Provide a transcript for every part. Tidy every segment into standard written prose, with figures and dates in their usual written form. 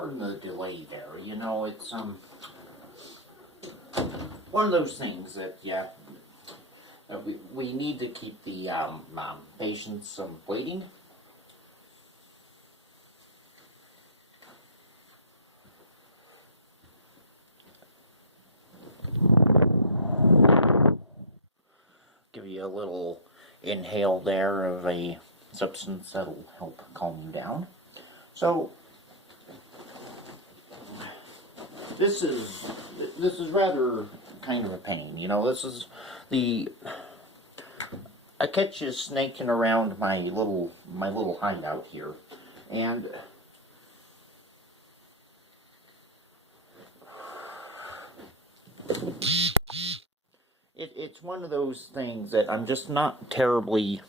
pardon the delay there. You know, it's one of those things that, yeah, we need to keep the patients waiting. Give you a little inhale there of a substance that'll help calm you down. So this is rather kind of a pain. You know, this is I catch you snaking around my little hideout here, and it's one of those things that I'm just not terribly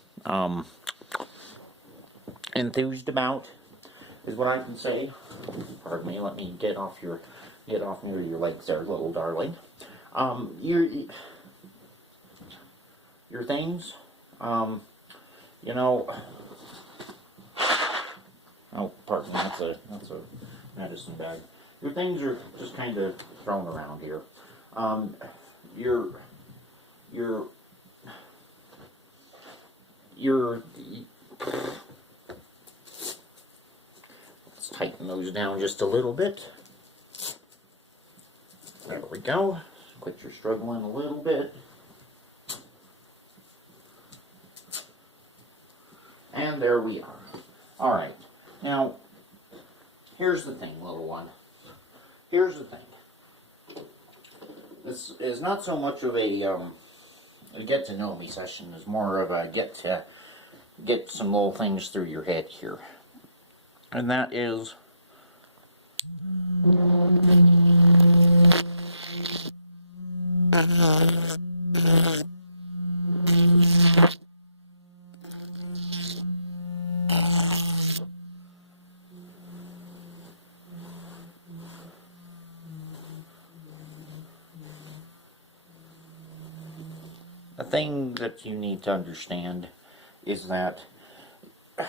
enthused about, is what I can say. Pardon me. Let me get off near your legs there, little darling. Your things, you know. Oh, pardon. That's a medicine bag. Your things are just kind of thrown around here. Let's tighten those down just a little bit. There we go. Quit your struggling a little bit. And there we are. Alright. Now, here's the thing, little one. Here's the thing. This is not so much of a get-to-know-me session. It's more of a get some little things through your head here. And that is... The thing that you need to understand is that I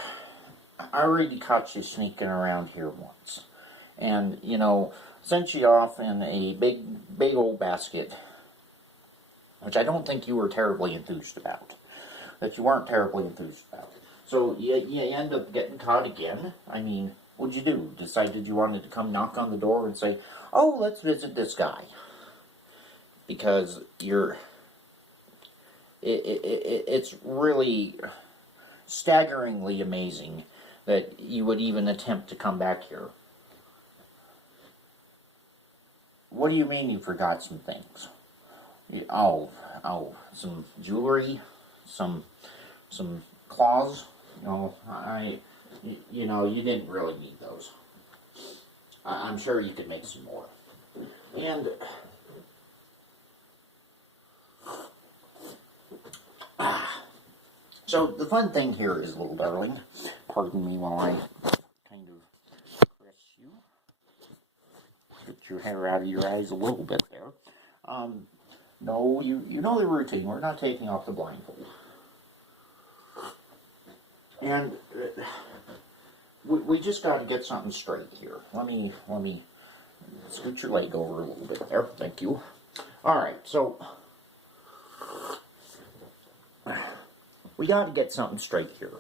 already caught you sneaking around here once. And, you know, sent you off in a big old basket, which I don't think you were terribly enthused about. That you weren't terribly enthused about. So you end up getting caught again. I mean, what'd you do? Decided you wanted to come knock on the door and say, oh, let's visit this guy. Because it's really staggeringly amazing that you would even attempt to come back here. What do you mean you forgot some things? Oh, some jewelry, some claws. You know, you didn't really need those. I'm sure you could make some more. And so the fun thing here is, little darling, pardon me while I kind of caress you. Get your hair out of your eyes a little bit there. No, you know the routine. We're not taking off the blindfold. And we just got to get something straight here. Let me scoot your leg over a little bit there. Thank you. All right, so we got to get something straight here.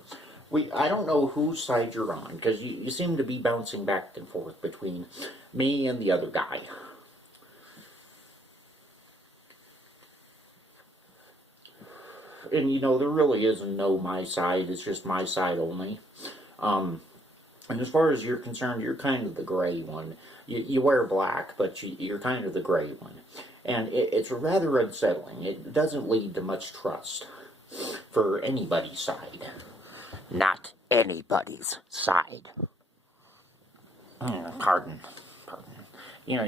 I don't know whose side you're on, because you seem to be bouncing back and forth between me and the other guy. And, you know, there really isn't no my side. It's just my side only. And as far as you're concerned, you're kind of the gray one. You wear black, but you're kind of the gray one. And it's rather unsettling. It doesn't lead to much trust for anybody's side. Not anybody's side. Pardon. You know,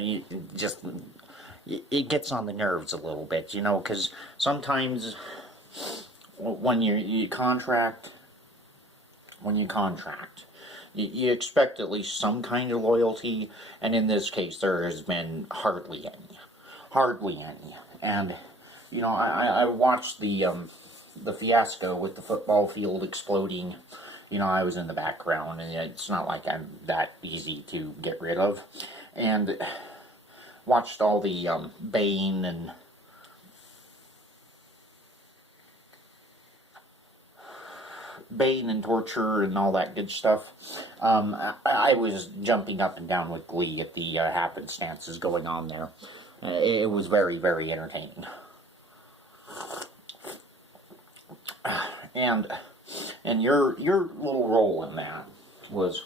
it gets on the nerves a little bit, you know, because sometimes when you contract, you expect at least some kind of loyalty, and in this case there has been hardly any. And, you know, I watched the fiasco with the football field exploding, you know, I was in the background, and it's not like I'm that easy to get rid of. And watched all the Bane and torture and all that good stuff. I was jumping up and down with glee at the happenstances going on there. It was very, very entertaining. And your little role in that was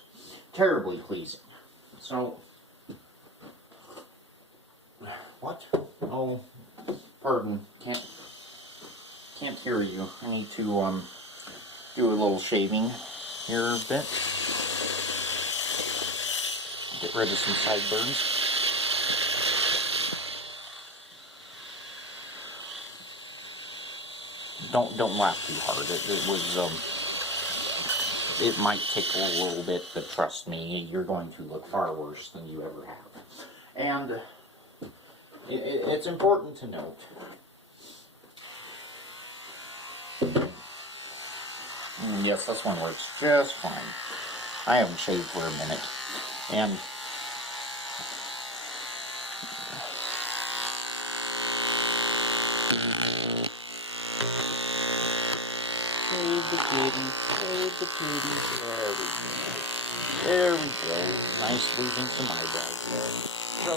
terribly pleasing. So, what? Oh, pardon. Can't hear you. I need to do a little shaving here a bit. Get rid of some sideburns. Don't laugh too hard. It might tickle a little bit, but trust me, you're going to look far worse than you ever have. And it's important to note. Yes, this one works just fine. I haven't shaved for a minute. And save the kitty, save the kitty. There we go. Nice losing some eyebrows there. So,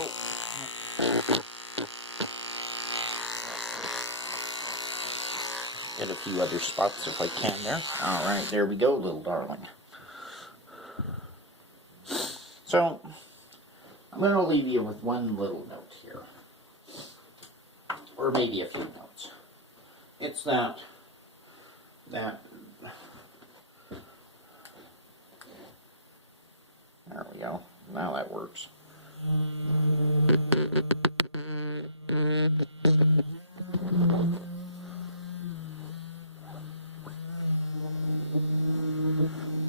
get a few other spots if I can there. Alright, there we go, little darling. So, I'm going to leave you with one little note here. Or maybe a few notes. It's that there we go. Now that works.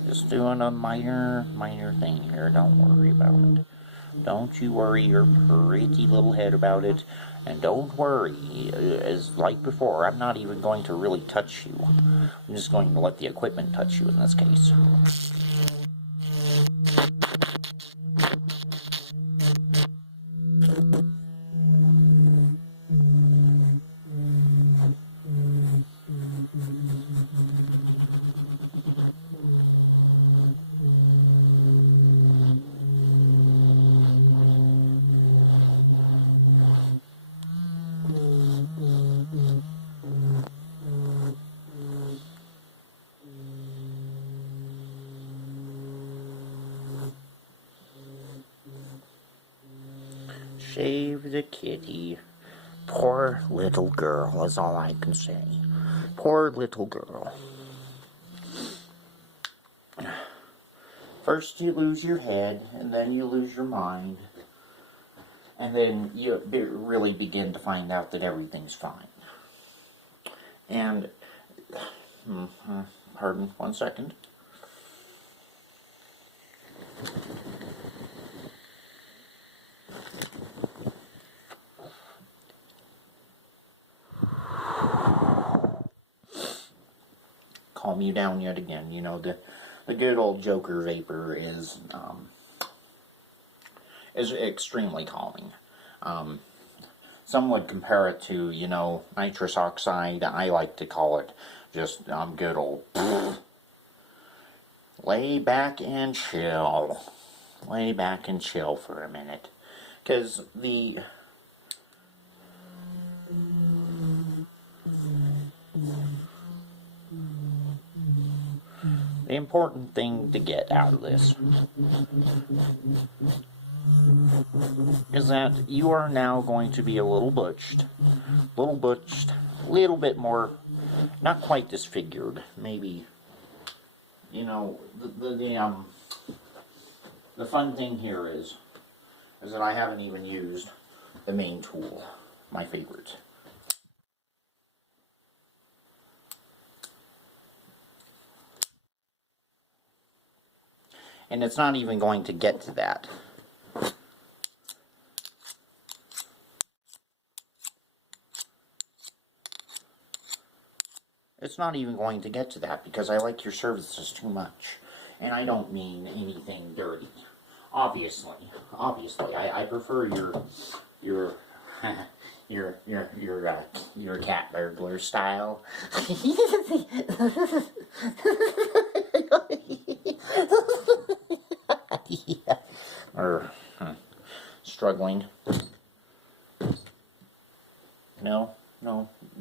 Just doing a minor thing here. Don't worry about it. Don't you worry your pretty little head about it. And don't worry, as like before, I'm not even going to really touch you. I'm just going to let the equipment touch you in this case. Shave the kitty. Poor little girl is all I can say. Poor little girl. First you lose your head, and then you lose your mind. And then you really begin to find out that everything's fine. And, pardon, 1 second. Calm you down yet again. You know, the good old Joker vapor is extremely calming. Some would compare it to, you know, nitrous oxide. I like to call it just good old lay back and chill. Lay back and chill for a minute. Because the important thing to get out of this is that you are now going to be a little butched, a little bit more, not quite disfigured, maybe, you know, the fun thing here is that I haven't even used the main tool, my favorite. And it's not even going to get to that. It's not even going to get to that because I like your services too much. And I don't mean anything dirty. Obviously. I prefer your your cat burglar style. Or struggling. No,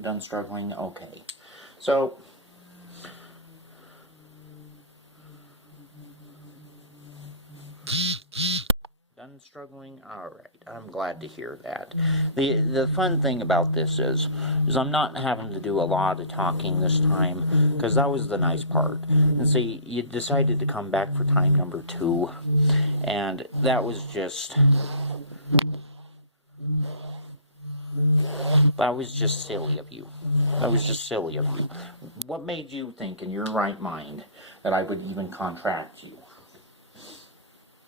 done struggling. Okay, so done struggling. All right, I'm glad to hear that. The fun thing about this is I'm not having to do a lot of talking this time because that was the nice part. And see, you decided to come back for time number 2, and that was just silly of you. That was just silly of you. What made you think in your right mind that I would even contract you?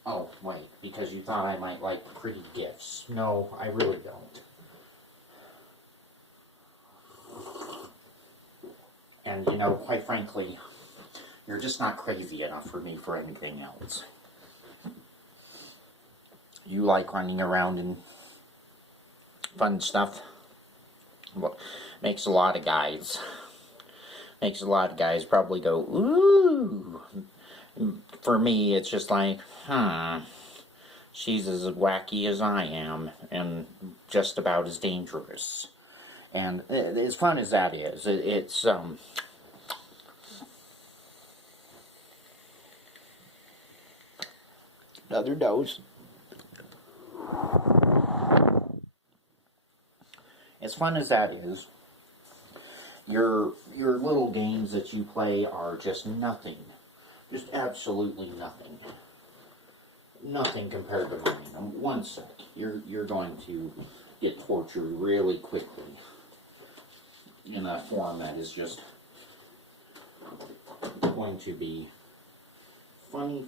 Oh, wait, because you thought I might like pretty gifts. No, I really don't. And, you know, quite frankly, you're just not crazy enough for me for anything else. You like running around and fun stuff. Well, makes a lot of guys probably go, ooh. For me, it's just like, she's as wacky as I am, and just about as dangerous. And as fun as that is, it's another dose. As fun as that is, your little games that you play are just nothing. Just absolutely nothing. Nothing compared to mine. One sec. You're going to get tortured really quickly in a form that is just going to be funny.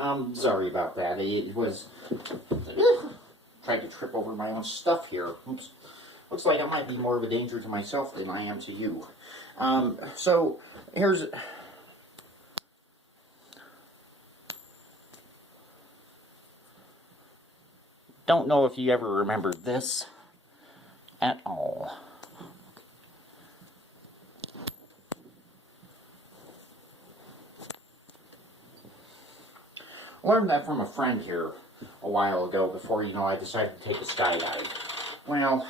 I'm sorry about that. It was... tried to trip over my own stuff here. Oops. Looks like I might be more of a danger to myself than I am to you. So, here's... Don't know if you ever remember this at all. Learned that from a friend here a while ago before, I decided to take a skydive. Well,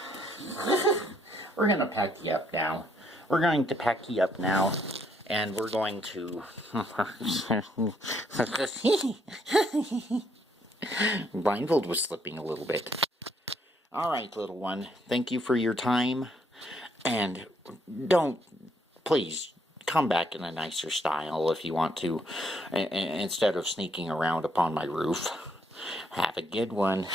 we're going to pack you up now. We're going to pack you up now, and we're going to... Blindfold was slipping a little bit. Alright, little one. Thank you for your time, and please, come back in a nicer style if you want to, instead of sneaking around upon my roof. Have a good one.